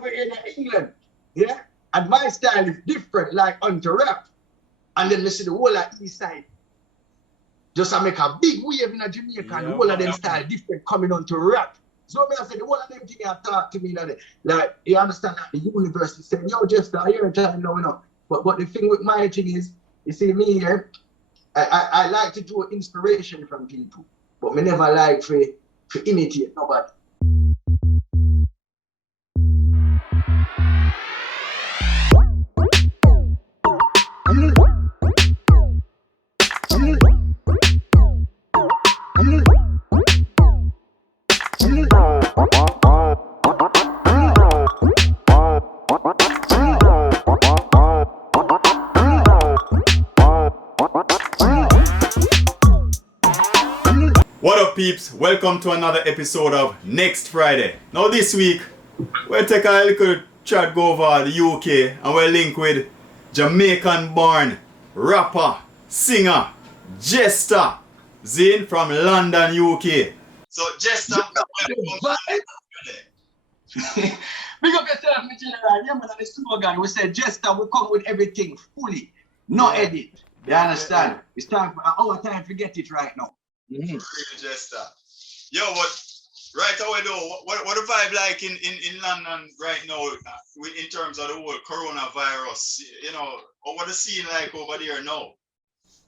over in England, yeah? And my style is different, like onto rap. And then we see the whole of East Side. Just to make a big wave in Jamaica, and the whole of them style different coming on to rap. So I say the whole of them thing have talked to me, like you understand that the university said, yo, Jesta, I hear a time now, you know. But the thing with my thing is, you see me here, I like to draw inspiration from people, but me never like to imitate nobody. What up, peeps? Welcome to another episode of Next Friday. Now this week, we'll take a little chat go over the UK and we'll link with Jamaican-born rapper, singer, Jesta, Zane from London, UK. So Jesta, Big up yourself, my general. Yeah, man, the slogan, we say Jesta, we come with everything fully, no edit. You understand? It's time for our time to get it right now. Jesta. Yo, what right away though, what the vibe like in London right now in terms of the whole coronavirus, you know, or what the scene like over there now?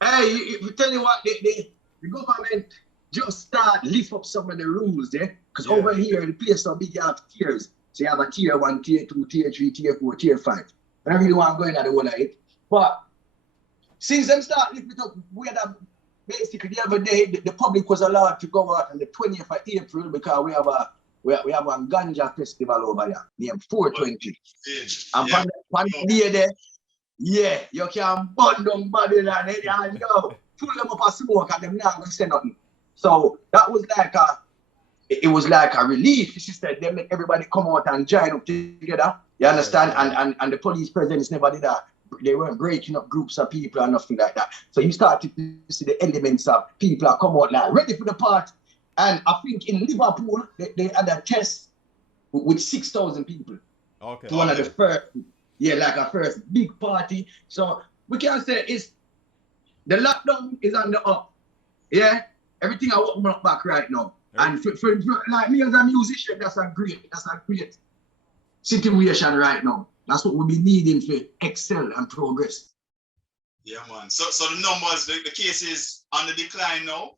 Hey, you tell you what, the government just start lift up some of the rules there, because over here the place so big, you have tiers. So you have a tier 1, tier 2, tier 3, tier 4, tier 5. I don't really want to go into the whole of it. But since them start lift it up, basically the other day the public was allowed to go out on the 20th of April because we have a ganja festival over here named 420. And on the day there, you can burn down Babylon and yo, pull them up a smoke and them not gonna say nothing. So that was like a relief. She said they make everybody come out and join up together. You understand? And the police presence never did that. They weren't breaking up groups of people or nothing like that. So you start to see the elements of people are come out like ready for the party. And I think in Liverpool, they had a test with 6,000 people. Okay. To one of the first, like a first big party. So we can say the lockdown is on the up. Yeah, everything I open up back right now. And for like me as a musician, that's a great situation right now. That's what we'll be needing to excel and progress. Yeah, man. So the numbers, the case is on the decline now?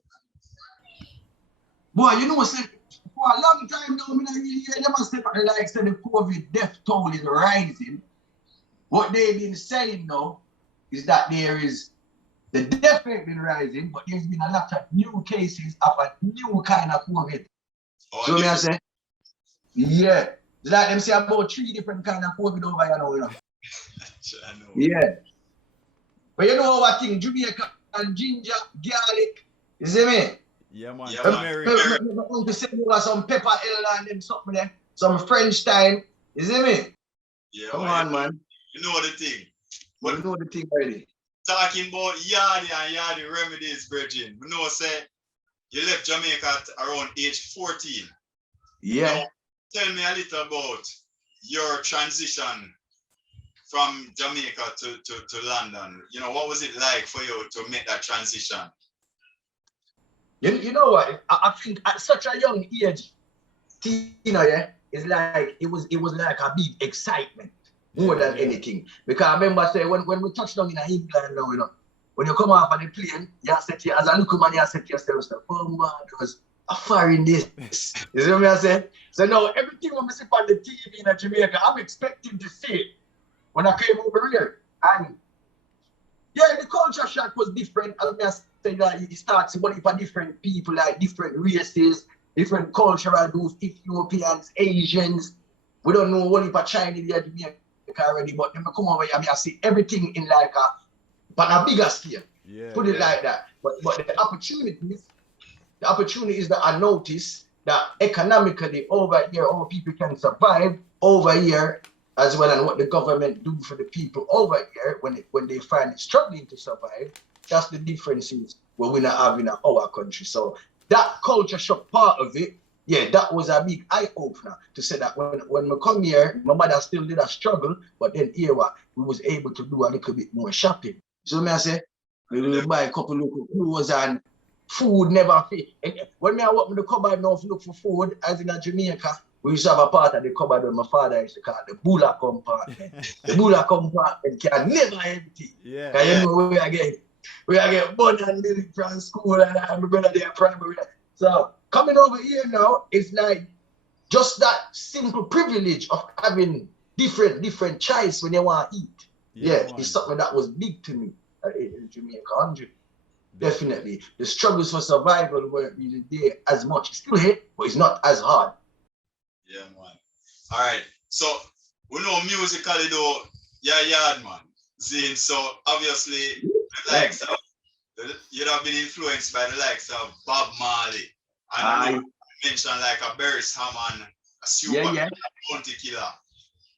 Boy, you know, for a long time now, I really hear them say like the COVID death toll is rising. What they've been saying now is that the death rate been rising, but there's been a lot of new cases of a new kind of COVID. So me I say? Yeah. It's like them say about 3 different kind of COVID over here now, you know. I know. Yeah. But you know what thing, Jamaica and ginger, garlic, you see me? Yeah, man. I'm going to send over some pepper and them something there. Some French thyme, you see me? Yeah, come on, man. You know the thing. But you know the thing already. Talking about yardy remedies, Virgin. You know, say you left Jamaica at around age 14. Yeah. Now, tell me a little about your transition from Jamaica to London. You know, what was it like for you to make that transition? You know what? I think at such a young age, Teino, it's like it was like a big excitement more than anything. Because I remember say when we touched down in England now, you know, when you come off on the plane, you say to you, as a local man, you say to yourself, oh man, it was a foreign this. You see what I'm saying? So now everything when I see on the TV in Jamaica, I'm expecting to see it when I came over here. And yeah, the culture shock was different. As I said, that it starts with different people, like different races, different cultural groups, Ethiopians, Asians. We don't know what if a Chinese here Jamaica already, but then I come over here and I see everything in like a bigger scale. Put it like that. But the opportunities that I notice that economically over here, all people can survive over here as well, and what the government do for the people over here when they find it struggling to survive. That's the differences what we not have in our country. So that culture shock part of it yeah, that was a big eye-opener to say that when we come here, my mother still did a struggle, but then here we was able to do a little bit more shopping. So me I say, we buy a couple of clothes and food never fit. When me I open the cupboard now to look for food, as in Jamaica, we used to have a part of the cupboard where my father used to call it the Bula compartment. The Bula compartment can never empty. Yeah. Because you know we are getting bun and milk from school and my brother there primary. So coming over here now, it's like just that simple privilege of having different choice when you want to eat. Yeah, it's something that was big to me in Jamaica 100. Definitely. The struggles for survival weren't really there as much. It's still here, but it's not as hard. Yeah, man. All right. So we know musically though, yeah, man. Zine, so obviously the likes of you'd have been influenced by the likes of Bob Marley. And I know you mentioned like a Beres Hammond, a super bounty killer.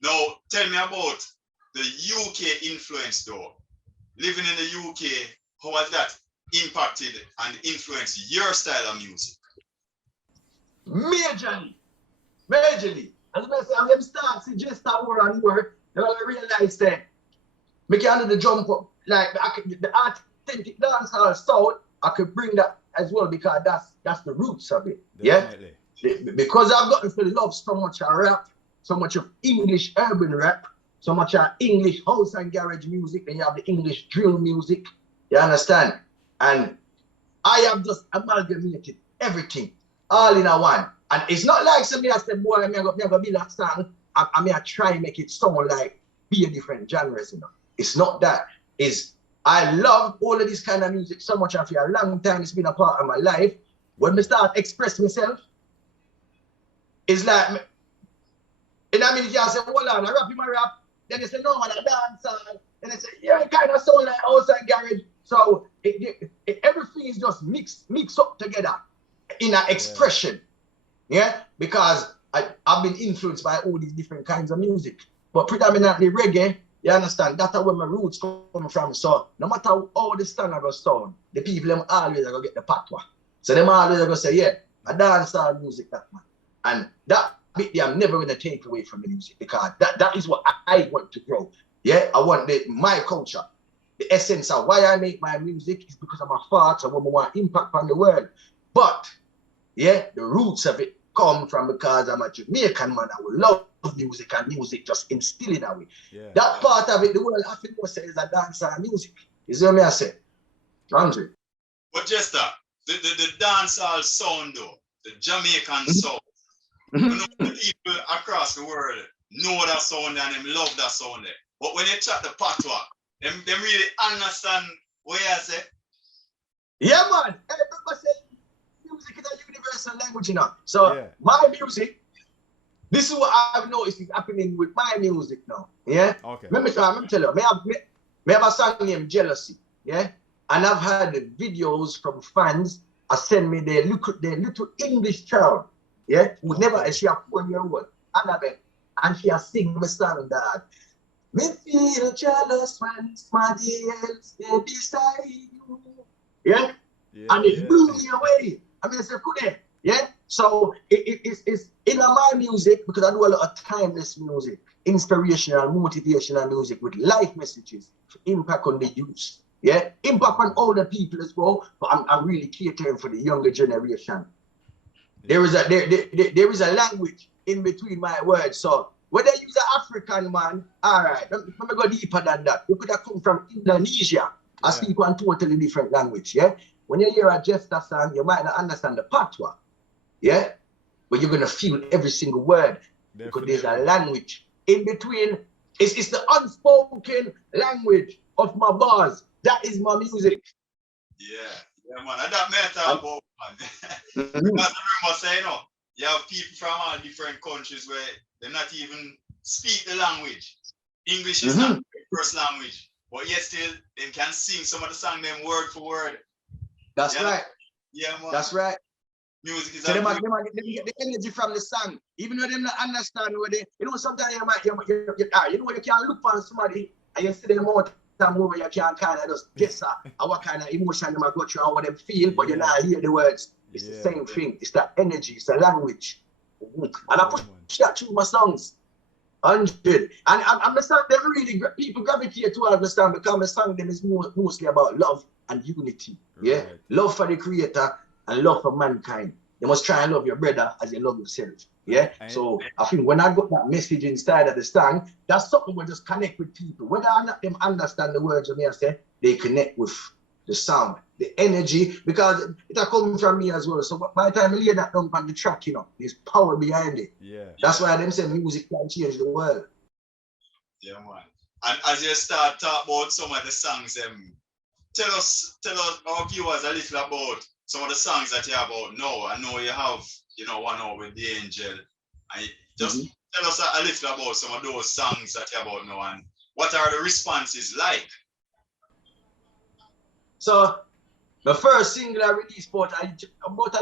Now tell me about the UK influence though. Living in the UK, how has that impacted and influenced your style of music? Majorly. As I say, I'm start to Jesta more and more, then I realize that I can do the jump up, like the authentic dancehall sound, I could bring that as well because that's the roots of it. Definitely. Yeah? Because I've gotten to love so much of rap, so much of English urban rap, so much of English house and garage music, and you have the English drill music, you understand? And I have just amalgamated everything, all in a one. And it's not like somebody that said, boy, I'm going to build that song, I'm going to try and make it sound like be a different genres, you know. It's not that. I love all of this kind of music so much, and for a long time it's been a part of my life. When I start expressing myself, it's like, and I mean, you can say, hold on, I rap in my rap, then they say, no, man, I dance song. Then they say, yeah, it kind of sound like house and garage. So everything is just mixed up together in an expression. Yeah, because I've been influenced by all these different kinds of music, but predominantly reggae. You understand? That's where my roots come from. So no matter how the standard of sound, the people them always are gonna get the patwa. So them always are gonna say, yeah, I dancehall music that man. And that bit I'm never gonna take away from the music because that is what I want to grow. Yeah, I want my culture. The essence of why I make my music is because of my thoughts and what I want impact on the world. But yeah, the roots of it come from because I'm a Jamaican man. I will love music and music just instilling away. Yeah. That part of it, the world I think say is a dancehall music. You see what I say? Andre. But Jesta, the dancehall sound though, the Jamaican sound, you know, the people across the world know that sound and them love that sound there. But when they chat the patois, them really understand what I say. Yeah, man. Everybody say music is a universal language, you know. So my music, this is what I've noticed is happening with my music now. Yeah. Okay. Let me tell you. I have a song named Jealousy. Yeah. And I've had the videos from fans. I send me their little English child. Yeah. Who never she have 1 year old. And she has sing my song that me feel jealous when somebody else they beside you. Yeah. And it blew me away. I mean, I said, could it? Yeah. So it's in my music because I do a lot of timeless music, inspirational, motivational music with life messages for impact on the youth. Yeah. Impact on older people as well. But I'm really catering for the younger generation. There is a language in between my words. So whether you use an African man, all right, let me go deeper than that. You could have come from Indonesia. I speak one totally different language. Yeah. When you hear a Jesta song, you might not understand the patois, yeah? But you're going to feel every single word. Definitely. Because there's a language in between. It's the unspoken language of my bars. That is my music. Yeah, man. And that matter about, man. Because I remember saying, you have people from all different countries where they not even speak the language. English is not their first language. But yet still, they can sing some of the song them word for word. That's right. Yeah, man. That's right. Music is so they get the energy from the song, even though they don't understand what they. You know, sometimes you know, you can look for somebody and you see them out some where you can kind of just guess what kind of emotion them go through and what them feel, but you not hear the words. It's the same thing. It's that energy. It's the language. And I push that through my songs. 100. And I'm the song them really people gravitate to understand because my song them is mostly about love and unity. Yeah, right. Love for the creator and love for mankind. You must try and love your brother as you love yourself. Yeah. So I think when I got that message inside of the song, that's something we just connect with people. Whether or not them understand the words of me, I say they connect with the sound, the energy, because it coming from me as well. So by the time I lay that down on the track, you know, there's power behind it. Yeah. That's why them say music can change the world. Yeah, man. And as you start talking about some of the songs, tell us our viewers a little about some of the songs that you have out now. I know you have, one out with the Angel. And just tell us a little about some of those songs that you have out now and what are the responses like? So the first single I released about a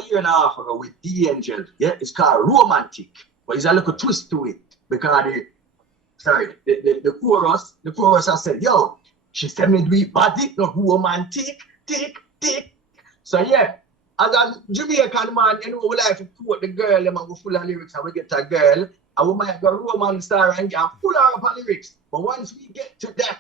year and a half ago with the Angel, yeah, it's called Romantic, but it's a little twist to it because the chorus I said, yo, she said me do it body, no romantic, tick. So yeah, as a Jamaican man, we like to quote the girl, and go full of lyrics, and we get a girl, and we might go romance star and get full of lyrics. But once we get to that,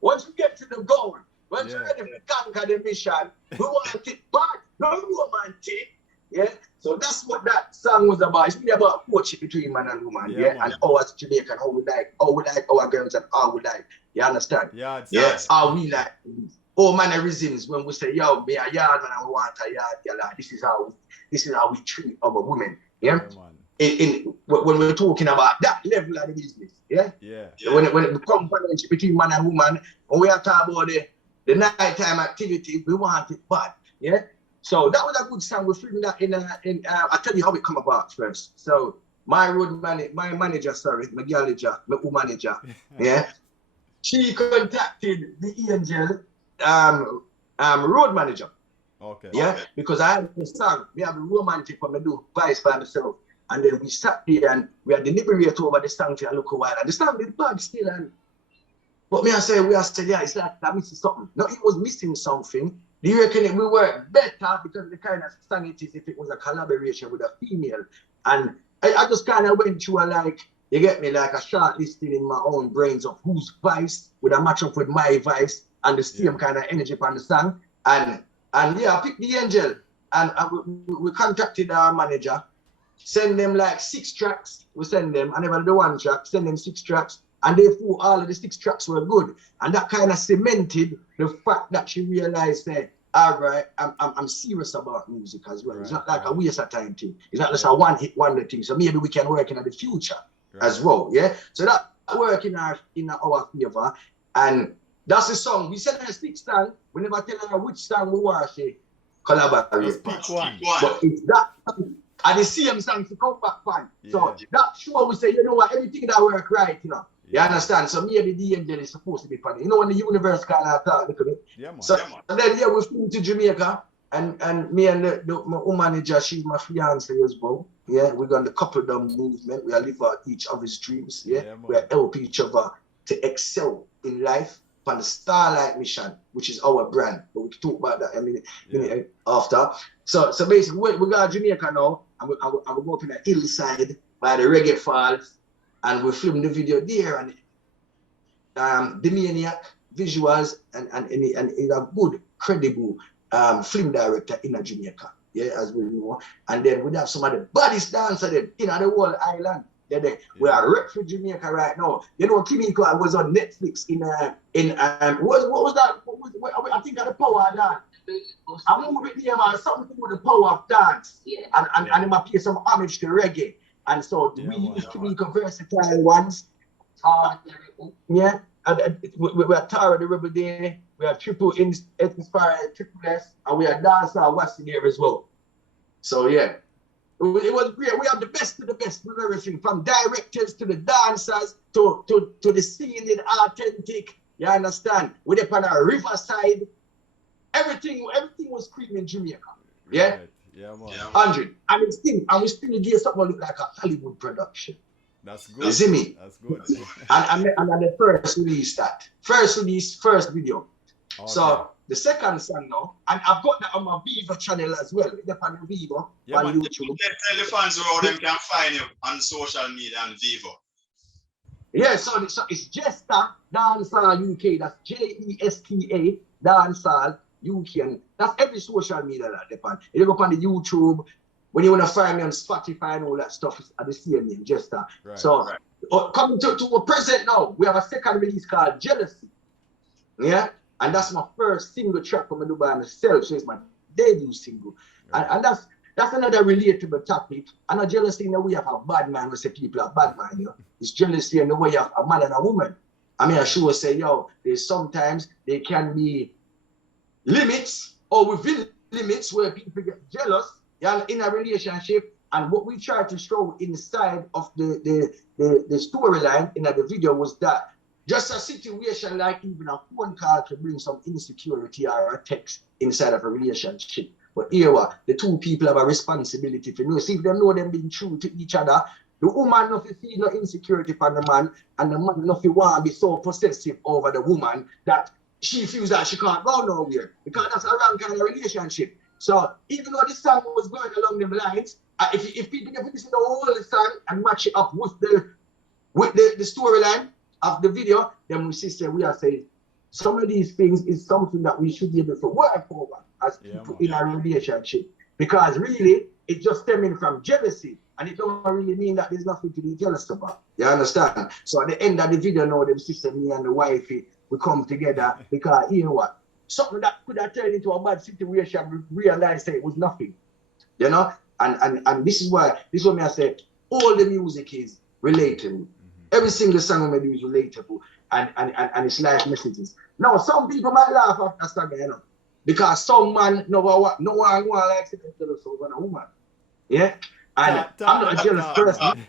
once we get to the goal, once we're ready to conquer the mission, we want it bad, no romantic. Yeah, so that's what that song was about. It's really about courtship between man and woman. Yeah, and us Jamaican, how we like our girls and how we like. You understand? Yeah, how we like. All mannerisms when we say, yo, me a yard man, I want a yard girl. This is how we treat our women. Yeah. When we're talking about that level of the business. Yeah. When it becomes partnership between man and woman, when we are talking about the nighttime activity, we want it bad. Yeah. So that was a good song. We're filming that I'll tell you how it come about first. So my manager, my manager, yeah, she contacted the Angel road manager. Okay. Yeah, okay. Because I have the song, we have a romantic when I do vice by myself. And then we sat there and we had deliberate over the song for a little while. And the song is bad still. But I said, yeah, it's like that missing something. No, it was missing something. Do you reckon we work better because the kind of song it is if it was a collaboration with a female? And I just kind of went through you get me, like a short listing in my own brains of whose voice would I match up with my voice and the same kind of energy on the song. And yeah, I picked the Angel and we contacted our manager, send them like 6 tracks. We send them, I never do 1 track, send them 6 tracks. And they thought all of the 6 tracks were good. And that kind of cemented the fact that she realized that, all right, I'm serious about music as well. Right, it's not like a waste of time thing. It's not just a one-hit wonder thing. So maybe we can work in the future as well, yeah? So that work in our favor. And that's the song. We send her 6 songs. We never tell her which song we want to collaborate. Pick one. But it's that song. And the same song to come back fun. Yeah. So that sure we say, you know what, everything that work right, you know. You understand? So maybe the Angel is supposed to be funny. You know when the universe kind of talk a little bit. Yeah, man. So and then we flew to Jamaica and me and my own manager, she's my fiance as well. Yeah, we're on the coupledom movement. We are live out each other's dreams. Yeah, we are help each other to excel in life on the Starlight mission, which is our brand. But we can talk about that a minute after. So basically we got Jamaica now and we go up in the hillside by the Reggae Falls. And we filmed the video there, and the maniac visuals and a good, credible film director in Jamaica, yeah, as we know. And then we have some of the baddest dancers in the whole island. We are rep for Jamaica right now. You know, Kimiko was on Netflix what was that? I think of the power of dance. I movie with him something with the power of dance. Yeah. And he might pay some homage to reggae. And so we used to be versatile ones. Yeah. And we are Tara the Rebel Day, we have Triple Inspired, Triple S, and we have Dancehall West there as well. So yeah. It was great. We have the best of the best with everything, from directors to the dancers to the scene, authentic. You understand? We're up on a riverside. Everything was created in Jamaica. Yeah? Yeah, man. 100. And we still give something look like a Hollywood production. That's good. You see me? That's good. and the first release that. First release, first video. Okay. So the second song now, and I've got that on my Vivo channel as well. It's on Vivo on YouTube. Tell the fans how them can find you on social media and Vivo. Yeah, so it's Jesta Dancehall UK. That's Jesta Dancehall UK. And that's every social media that depend. If you go on the YouTube, when you want to find me on Spotify and all that stuff, it's at the same name, Jesta. Right. So coming to a present now, we have a second release called Jealousy. Yeah? And that's my first single track I'm going to do by myself. So it's my debut single. Right. And that's another relatable topic. And a jealousy in the way of a bad man, we say people are bad man, you know. It's jealousy in the way of a man and a woman. I mean, I sure say, yo, there's sometimes there can be limits or within limits where people get jealous in a relationship. And what we try to show inside of the storyline in the video was that just a situation like even a phone call can bring some insecurity or a text inside of a relationship. But here, the two people have a responsibility to know. See if they know them being true to each other. The woman not feel no insecurity from the man, and the man not want to be so possessive over the woman that she feels that she can't go nowhere because that's a wrong kind of relationship. So even though the song was going along them lines, if people can listen to the whole song and match it up with the storyline of the video, then we say we are saying some of these things is something that we should be able to work over as people in a relationship. Because really, it's just stemming from jealousy. And it don't really mean that there's nothing to be jealous about. You understand? So at the end of the video now, them sister, me and the wifey, we come together because, you know what? Something that could have turned into a bad situation, we realized that it was nothing. You know? And this is what I say, all the music is relatable. Every single song I do is relatable and it's life messages. Now, some people might laugh after song, you know, because some man no one likes to get jealous over a woman. Yeah? And I'm not a jealous person.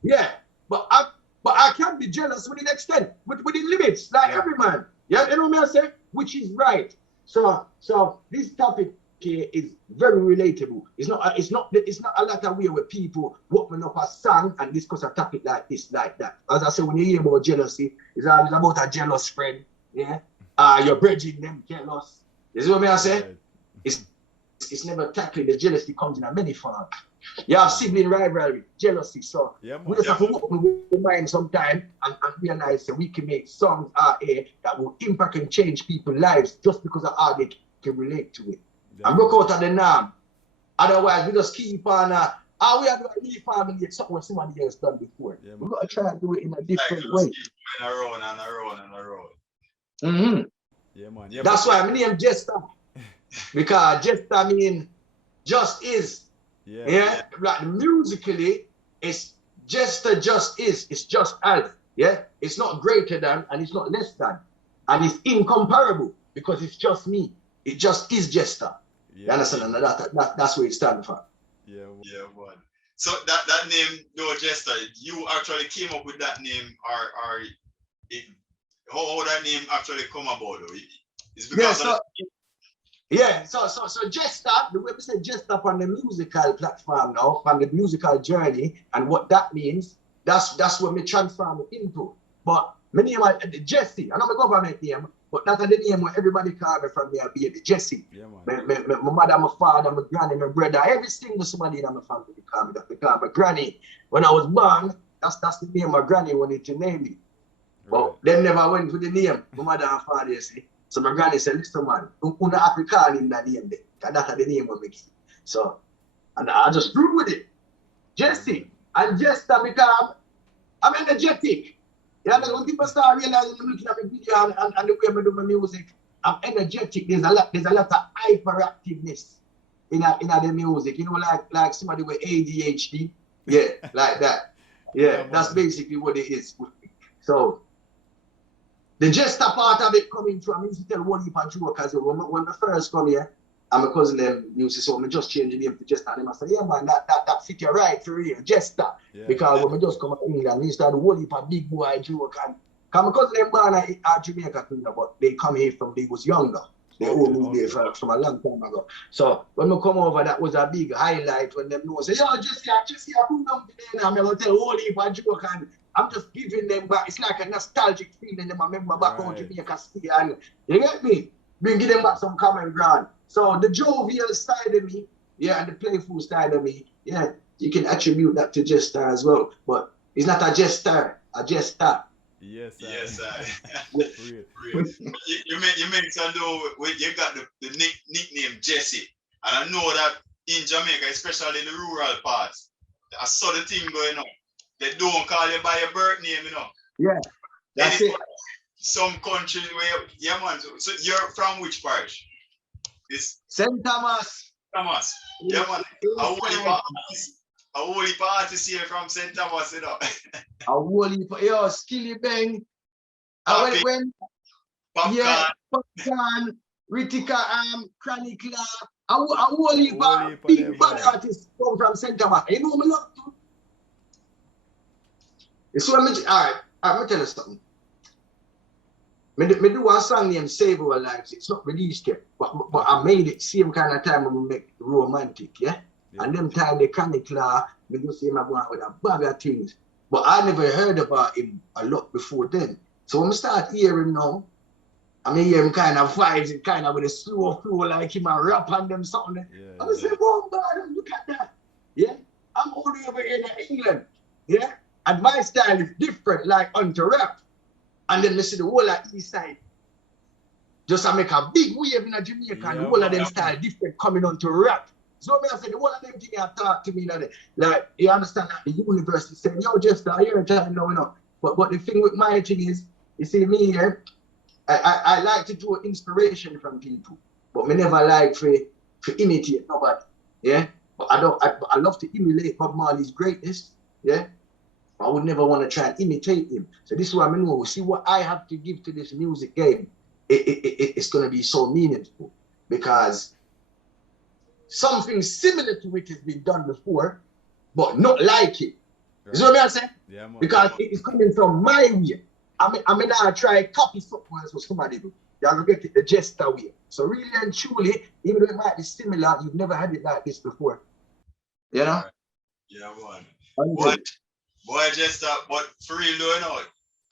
Yeah, but I can be jealous within extent, within limits, like every man. Yeah, you know what I say? Which is right. So this topic here is very relatable. It's not a lot of way where people open up a song and discuss a topic like this, like that. As I say, when you hear about jealousy, it's always about a jealous friend. Yeah, you're bridging them jealous. You see what I say? It's never tackling. The jealousy comes in a many forms. You have sibling rivalry, jealousy. So we just have to open the mind sometime and realize that we can make songs out here that will impact and change people's lives just because of how they can relate to it. And look out at the norm. Otherwise, we just keep on. We have to really formulate something what somebody else done before. Yeah, we've got to try and do it in a different way. And a road. Mm-hmm. Yeah, man. Yeah, that's why I name Jesta. Because Jesta mean just is. Yeah. Like musically, it's Jesta just is. It's just as. Yeah. It's not greater than and it's not less than. And it's incomparable because it's just me. It just is Jesta. You understand? And that's what it stands for. Yeah, man. So that name, no Jesta, you actually came up with that name or how that name actually come about though? It's because so Jesta, the way we say Jesta on the musical platform now, on the musical journey, and what that means, that's what me transform it into. But my name is Jesse, I know my government name, but that's the name where everybody call me from there, baby, Jesse. Yeah, my mother, my father, my granny, my brother, every single somebody in my family call me that. They call me granny. When I was born, that's the name my granny wanted to name me. But they never went for the name, my mother and father, you see. So my granny said, listen man, you have to call him that name there. That's the name of me. So, and I just grew with it. Jesse. And Jesta because I'm energetic. Yeah, when people start realizing I'm looking at my video and the way I do my music, I'm energetic. There's a lot of hyperactiveness in the music. You know, like somebody with ADHD. Yeah, like that. Yeah, that's basically what it is. So the Jesta part of it coming through, I used to tell one heap of jokers when I first come here, and my cousin them used to say, me just change the name to Jesta. And I said, yeah man, that fit you right for real, Jesta. Yeah. Because when we just come up in England, we used to have the whole heap of big boy joke. And my cousin them born at Jamaica, but they come here from they was younger. They owe me there from a long time ago. So when we come over, that was a big highlight when them know say, yo, Jesse, I put them there now. I'm going to tell all heap of joke and I'm just giving them back. It's like a nostalgic feeling. Them I remember back home to Jamaica City, and you get me? Bringing them back some common ground. So the jovial side of me, yeah, and the playful side of me, yeah, you can attribute that to Jesta as well. But it's not a Jester, a Jesta. Yes, sir. Yes, sir. Real. You mentioned though, you got the nickname Jesse. And I know that in Jamaica, especially in the rural parts, I saw the thing going on. They don't call you by your birth name, you know. Yeah, that's it. Some countries where, yeah, man. So you're from which parish? It's St. Thomas. Thomas. Yeah, man. A whole heap of artists here from St. Thomas, you know. A whole heap of, yo, Skilly Bang. When Popcorn. Yeah, Popcorn, Ritika, Chronic Law. A whole heap of big bad artists come from St. Thomas. You know me love too. It's what all right, I'm gonna tell you something. Me do a song named Save Our Lives. It's not released yet, but I made it same kind of time when we make romantic, yeah? And them time the Chronic Law, me do see him going with a bag of things. But I never heard about him a lot before then. So when I start hearing him now, I mean hear him kind of vibes, it kind of with a slow flow like him a rap on them something. I say, oh God, look at that. Yeah? I'm only over here in England. Yeah? And my style is different, like unto rap. And then see the whole of East Side. Just make a big wave in a Jamaica, and the whole of them style different coming on to rap. So I say the whole of them thing have talked to me like you understand that the university saying, yo, just I hear it now, you know. But the thing with my thing is, you see me here, I like to do inspiration from people, but me never like to imitate nobody. Yeah? But I love to emulate Bob Marley's greatness. Yeah. I would never want to try and imitate him. So this is what I mean. See what I have to give to this music game. It's going to be so meaningful because something similar to it has been done before, but not like it. Right. You know what I'm saying? Yeah, because it's coming from my way. I mean, I try to copy something else what somebody do. You'll get it the Jesta way. So really and truly, even though it might be similar, you've never had it like this before. You know? Yeah, man. Boy, Jesta, but for real though, you know,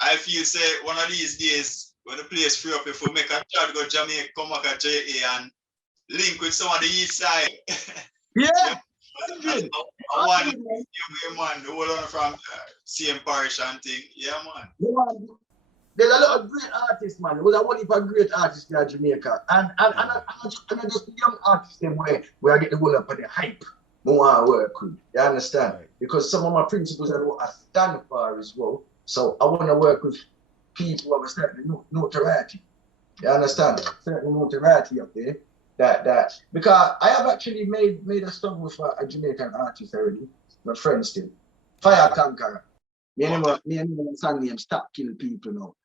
I feel say one of these days when the place free up, if we make a try to go Jamaica, come back at JA and link with some of the east side. Yeah. One man, the whole one from same parish and thing. Yeah, man. There's a lot of great artists, man. There was a whole heap of great artists in Jamaica. And just the young artists them where I get the whole up of the hype. More work with. You understand? Right. Because some of my principles are what I stand for as well. So I want to work with people who have a certain notoriety. You understand? Certain notoriety up there. That because I have actually made a song with a Jamaican artist already. My friend still. Fire Conqueror. Me and him song name Stop Killing People now.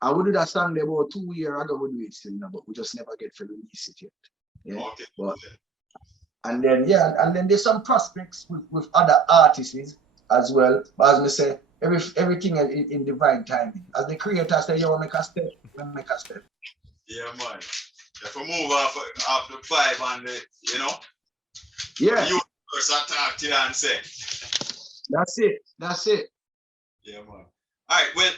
I would do that song there about 2 years ago we do it still now, but we just never get to release it yet. Yeah. Okay. But, and then there's some prospects with other artists as well. But as I say, everything in divine timing. As the creator say, you want to make a step, make a step. Yeah, man. If we move off the vibe and the, you know, yeah, you first talk to you and say. That's it. Yeah, man. All right, well,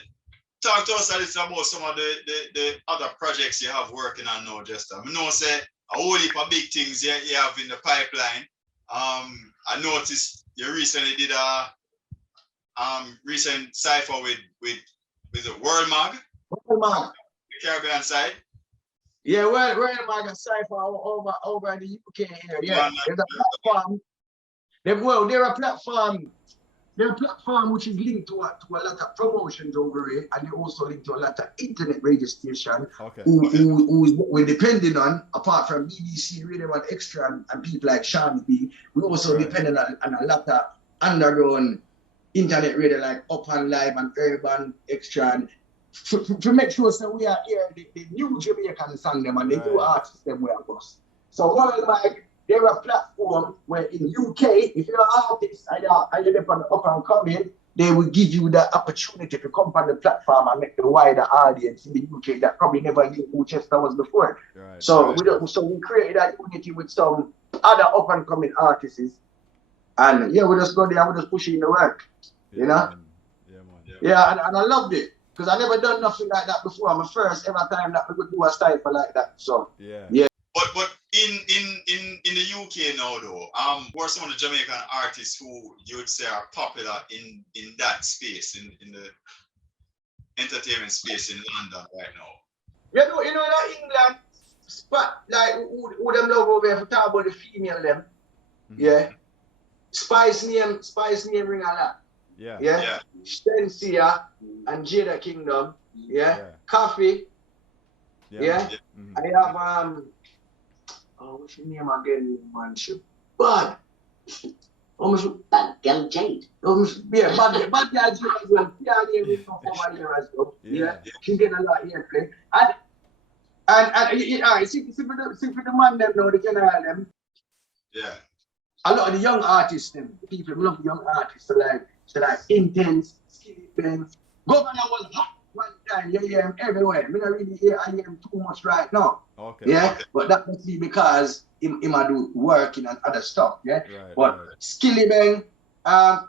talk to us a little about some of the other projects you have working on now, Jesta. I know say a whole heap of big things you have in the pipeline. I noticed you recently did a recent cypher with the World Mag. The Caribbean side. Yeah, World Mag and cypher over in the UK here. Yeah, there's a platform. They're a platform. They're a platform which is linked to a lot of promotions over here, and they're also linked to a lot of internet radio stations who we're depending on, apart from BBC, Radio 1 Extra, and people like Sean B. We're also depending on a lot of underground internet radio like Up and Live and Urban Extra, and to make sure that we are here, the new Jamaican song them and the new artists them we are boss. So World Mag, they're a platform where in UK, if you're an artist and you're on the up and coming, they will give you that opportunity to come on the platform and make the wider audience in the UK that probably never knew who Jesta was before. Right. So we created that unity with some other up and coming artists. And yeah, we just go there, we just push in the work. Yeah, you know? Man. Yeah, man. Yeah, and I loved it. Because I never done nothing like that before. My first ever time that we could do a style like that. So yeah. But in the UK now though, who are some of the Jamaican artists who you would say are popular in that space, in the entertainment space in London right now? You know that England spot like who them love over here for talk about the female them. Mm-hmm. Yeah. Spice name ring a lot. Yeah. Shensia and Jada Kingdom. Yeah. Coffee. Yeah. Mm-hmm. I have what's your name again, man? Bad. Almost Bad Girl Jade. Yeah, Bad Girl Jade as well. Yeah, name from over here as well. Yeah. She get a lot of airplay. And see for the man them now, the general them. Yeah. A lot of the young artists, them people love young artists, so like Intense, Skinny Benz. Governor was hot one time, yeah, everywhere. I don't really hear I am too much right now. Okay. Yeah, okay. But that must be because he might do working and other stuff, yeah. Right, but right. Skilly Bang, Vibes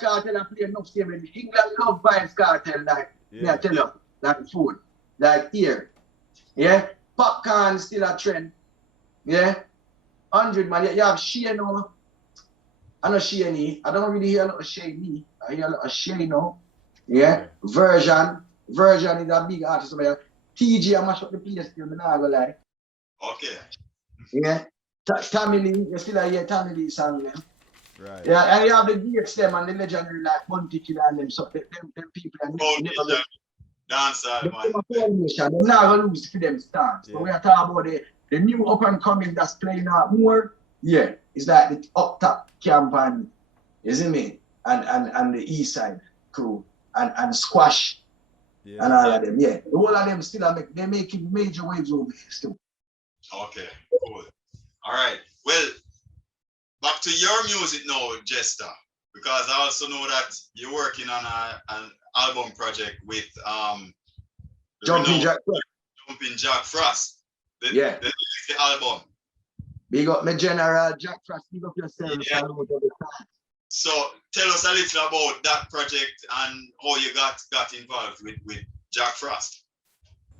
Cartel, I play enough same in England love Vibes Cartel, like I tell you, like food, like here. Yeah, popcorn still a trend. Yeah. 100 man, you have Shano. I know Shani. I don't really hear a lot of Shani. I hear a lot of Shano. Yeah. Okay. Version is a big artist over here. TG, I mash up the place, I'm not gonna lie. Okay. Yeah. Tammy Lee, you still hear Tammy Lee song them. Right. Yeah, and you have the greats them and the legendary like Bunty Killer and them, so them people and never Dancehall, man. They're not gonna lose for them stars. So we are talking about the new up and coming that's playing out more, it's like the up top campaign, you see me? And the east side crew and Squash and all of them, The whole of them still they're making major waves over here still. Okay, cool. All right. Well, back to your music now, Jesta, because I also know that you're working on an album project with Jumping Jack Frost. The album. Big up my general Jack Frost, big up yourself. Yeah. So tell us a little about that project and how you got involved with Jack Frost.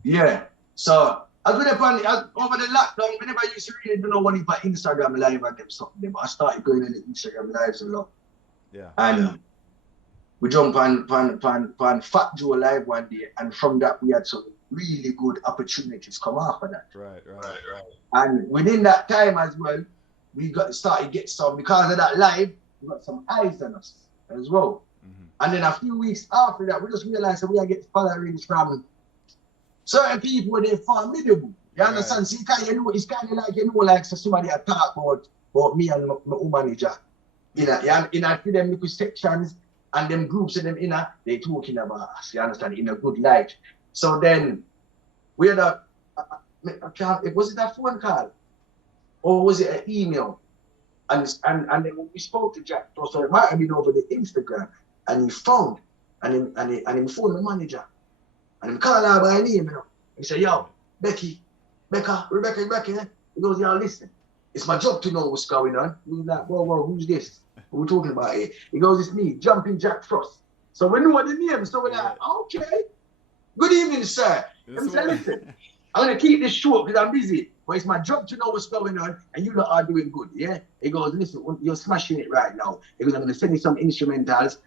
Yeah. So over the lockdown, whenever I used to really don't know what about Instagram live and them stuff, but I started going on the Instagram lives a lot. Yeah. And we jump on Fat Joe live one day, and from that we had some really good opportunities come after that. Right. And within that time as well, we started get some, because of that live, we got some eyes on us as well. Mm-hmm. And then a few weeks after that, we just realized that we are getting followings from certain people when they're formidable. You understand? So it's kind of like, so somebody talk about me and my manager. In a few them little sections and them groups and them they talking about us, you understand, in a good light. So then we had was it a phone call or was it an email? And then when we spoke to Jack, so it might have been over the Instagram, and he phoned and he phoned the manager and he called her by name, He said, yo, Rebecca. He goes, yo, listen, it's my job to know what's going on. We're like, whoa, who's this? What we're talking about here? He goes, it's me, Jumping Jack Frost. So we knew what the name, so we're like, okay. Good evening, sir. I'm saying, listen, I'm going to keep this short because I'm busy, but it's my job to know what's going on, and you lot are doing good, yeah? He goes, listen, you're smashing it right now. He goes, I'm going to send you some instrumentals.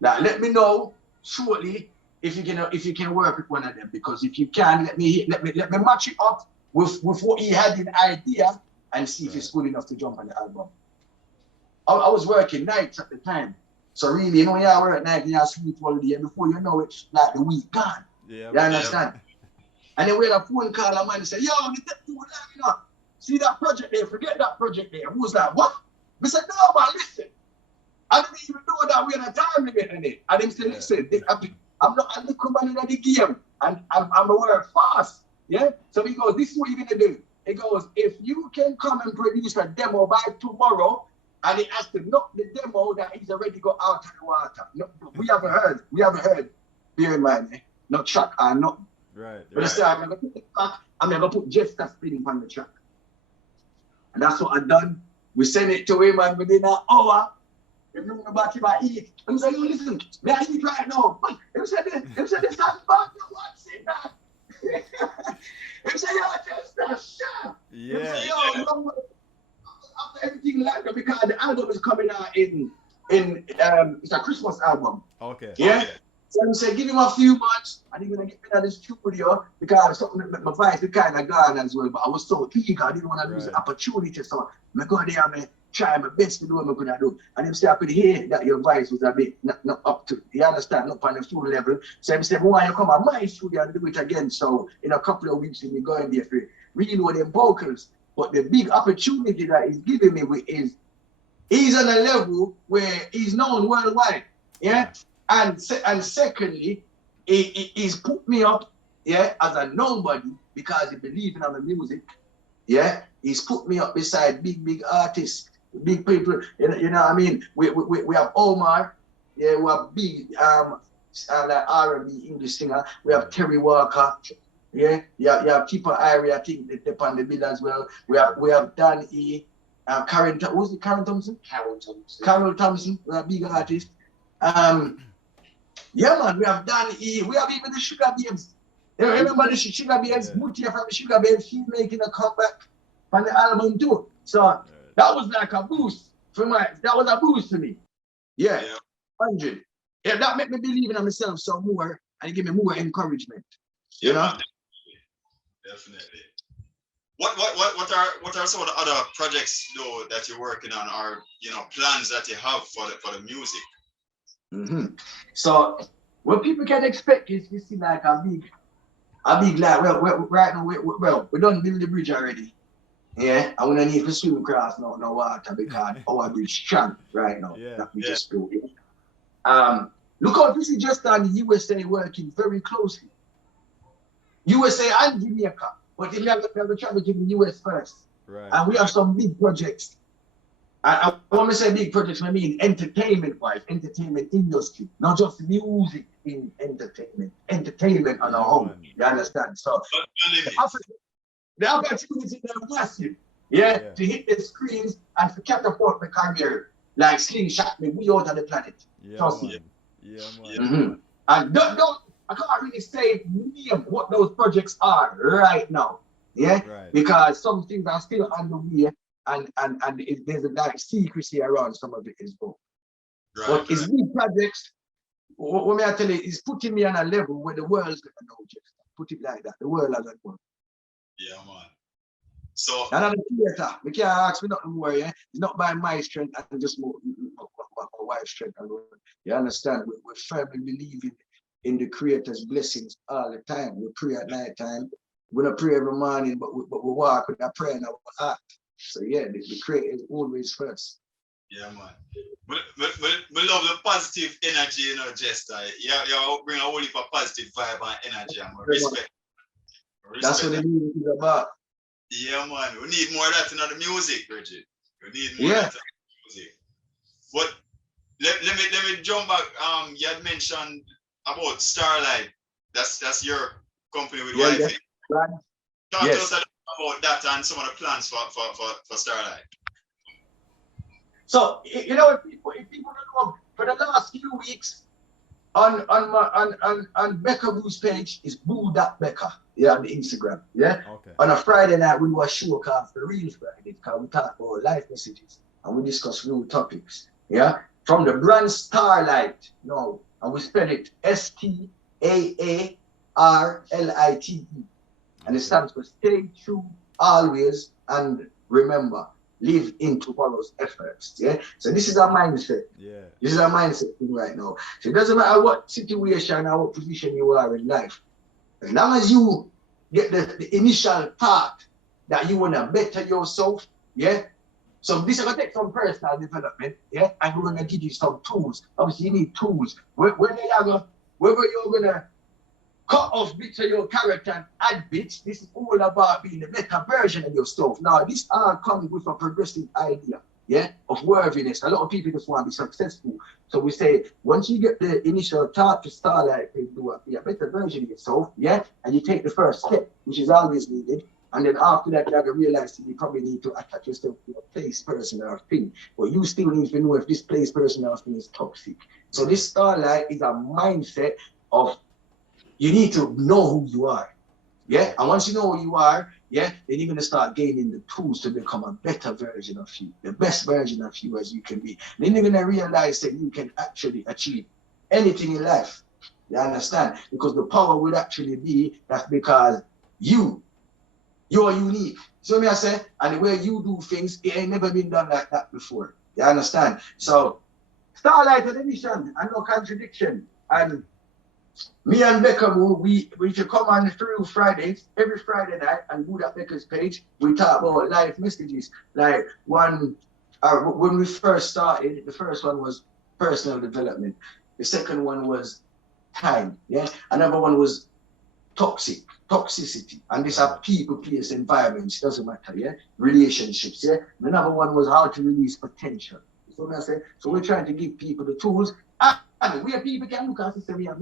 Now, let me know shortly if you can work with one of them, because if you can, let me match it up with what he had in idea and see if it's good enough to jump on the album. I was working nights at the time. So really, you work at night and you sleep all day, and before you know it's like the week gone. Yeah, you understand? Yeah. And then we had a phone call, a man said, yo, see that project there, forget that project there. Who was like, what? I said, no, man, listen. I didn't even know that we had a time limit in it. And he said, listen, I'm not a little man in the game, and I'm a work fast. Yeah? So he goes, this is what you're gonna do. He goes, if you can come and produce a demo by tomorrow, and he has to knock the demo that he's already got out of the water. No, we haven't heard. Bear in mind, not track or nothing. Right. But I say, I'm going to put the track, I'm going to put Jesta spinning on the track. And that's what I done. We send it to him, and within an hour, if you about him, I eat. And he said, yo, listen, may I eat right now? He said, this is bad, you want to see that? He said, yo, Jesta, sure. Yeah. He said, yo, after everything like that, because the album is coming out in it's a Christmas album. Okay. Yeah. So I said, give him a few months, and he's gonna get me out of the studio because something that my voice is kind of gone as well. But I was so eager, I didn't want to lose the opportunity. So I go there and try my best to do what I could do. And he said, I could hear that your voice was a bit not up to, you understand, not on the full level. So I said, why you come on my studio and do it again? So in a couple of weeks, we go in there for really know them vocals. But the big opportunity that he's giving me is he's on a level where he's known worldwide. Yeah. And secondly, he's put me up, yeah, as a nobody because he believes in my music. Yeah, he's put me up beside big artists, big people. You know what I mean? We have Omar, yeah, we have big R&B English singer. We have Terry Walker, yeah. You have Keeper Irie, I think they're on the bill as well. We have Dan E. Karen, who's it? Karen Thompson. Carol Thompson, we are big artist. Yeah, man, we have Dan E. We have even the Sugar Babes. You remember the Sugar Babes? Mutia from the Sugar Babes, she's making a comeback on the album too. So that was like a boost for that was a boost to me. Yeah. 100. Yeah, that made me believe in myself some more and it gave me more encouragement. You know? Definitely. What are some of the other projects though that you're working on, or plans that you have for the music? Mm-hmm. So what people can expect is you see like a big like right now we done build the bridge already. Yeah, and we don't need to swim across no water because our bridge strong right now. Yeah. That we just do it. Look how this is just on the USA working very closely. USA and Jamaica, but we have to travel to the US first. Right. And we have some big projects. I want to say big projects, I mean entertainment-wise, entertainment industry, not just music in entertainment on our own. You understand? So the opportunity is massive, yeah, to hit the screens and to catapult my career, like slingshot me way out of the planet. Trust me. Yeah, man. Mm-hmm. And I can't really say what those projects are right now, yeah, because some things are still on the way. And there's a like secrecy around some of it as well. Right, but it's big projects. What may I tell you, it's putting me on a level where the world's gonna know just put it like that. The world has a know. Yeah, man. So another theater, we can't ask me nothing more, yeah. It's not by my strength and just my wife's strength alone. You understand? We firmly believe in the Creator's blessings all the time. We pray at night time. We don't pray every morning, but we walk with that prayer in our heart. So yeah, the Creator is always first. Yeah, man. We love the positive energy, Jesta. You bring a whole heap of positive vibe and energy, and respect. That's what the music is about. Yeah, man. We need more of that in the music, Bridget. We need more of that in the music. But let me jump back. You had mentioned about Starlight. That's your company with Wi-Fi. Right. Talk to us about that and some of the plans for Starlight. So if people don't know, for the last few weeks on Becca Boo's page is boo.becca, yeah, on the Instagram, yeah. Okay. On a Friday night we do a show called The Real Friday, because we talk about life messages and we discuss real topics, yeah. From the brand Starlight, and we spell it STAARLITE. And it stands for stay true always and remember, live in tomorrow's efforts. Yeah. So this is our mindset. Yeah. This is our mindset thing right now. So it doesn't matter what situation or what position you are in life. As long as you get the initial thought that you want to better yourself, yeah. So this is going to take some personal development, yeah, and we're going to give you some tools. Obviously, you need tools. Whether you're going to cut off bits of your character and add bits, this is all about being a better version of yourself. Now, this all comes with a progressive idea. yeah, of worthiness. A lot of people just want to be successful. So we say, once you get the initial thought to starlight, you do a better version of yourself, yeah, and you take the first step, which is always needed. And then after that, you have to realize that you probably need to attach yourself to a place, person, or thing. But you still need to know if this place, person, or thing is toxic. So this starlight is a mindset of you need to know who you are. Yeah, and once you know who you are, yeah, then you're gonna start gaining the tools to become a better version of you, the best version of you as you can be. Then you're gonna realize that you can actually achieve anything in life. You understand? Because the power would actually be that's because you're unique. So me I say, and the way you do things, it ain't never been done like that before. You understand? So starlight on the mission and no contradiction. And me and Becca, we should come on through Fridays, every Friday night, and do that Becca's page. We talk about life messages. Like when we first started, the first one was personal development. The second one was time, yeah. Another one was toxicity. And these are people, place, environments, doesn't matter, yeah. Relationships, yeah. Another one was how to release potential. So what I say? So we're trying to give people the tools. And where people can look at system here,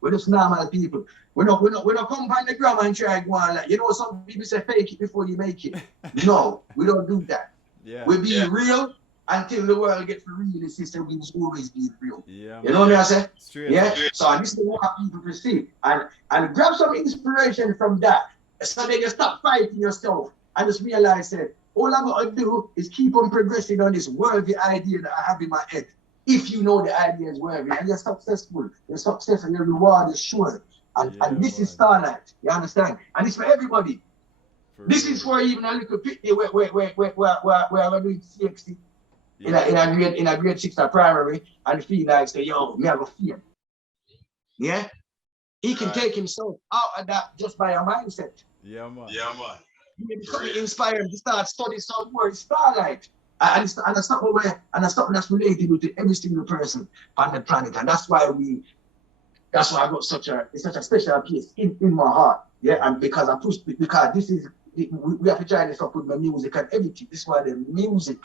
we're just normal people. We're not come on the ground and try and go on like, you know, some people say fake it before you make it. No, we don't do that. Yeah. We be real until the world gets real. The system will always be real. Yeah, you know what I say? Straight yeah. So this is what people to see. And grab some inspiration from that. So they can stop fighting yourself and just realize that all I'm gonna do is keep on progressing on this worthy idea that I have in my head. If you know the idea is worthy and you're successful, and your reward is sure. And this is starlight, you understand? And it's for everybody. This is for even a little picnic where I'm doing CXC in a grade 6 primary and feel like say, yo, me have a fear. Yeah? He can take himself out of that just by a mindset. Yeah, man. Yeah, man. You become inspired to start studying some more starlight. And it's something that's related to every single person on the planet. And that's why I got such a special place in my heart. Yeah, and because this is we have to try this up with the music and everything. This is why the music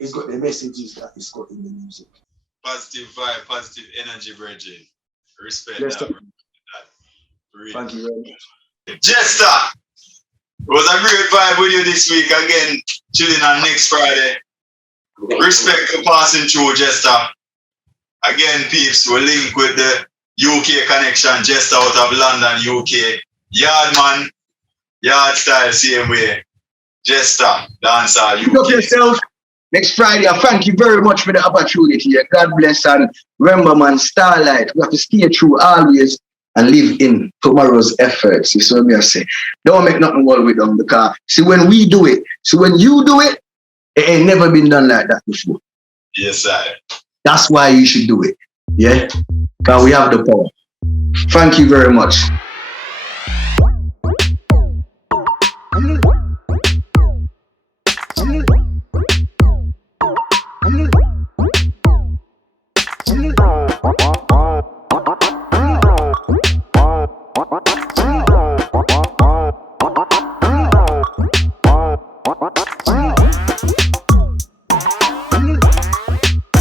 is got the messages that is got in the music. Positive vibe, positive energy, Bridget. Respect Yes, that. really. Thank you very much. Jesta! It was a great vibe with you this week. Again, chilling on Next Friday. Respect for passing through, Jesta. Again, peeps, we link with the UK connection, Jesta out of London, UK. Yardman, yard style, same way. Jesta, Dancehall, UK. Pick up yourself. Next Friday, I thank you very much for the opportunity. God bless, and remember, man, starlight. We have to stay true always and live in tomorrow's efforts. You see what I say? Don't make nothing world with them, because see, when we do it, when you do it, it ain't never been done like that before. Yes, sir. That's why you should do it. Yeah? Because we have the power. Thank you very much.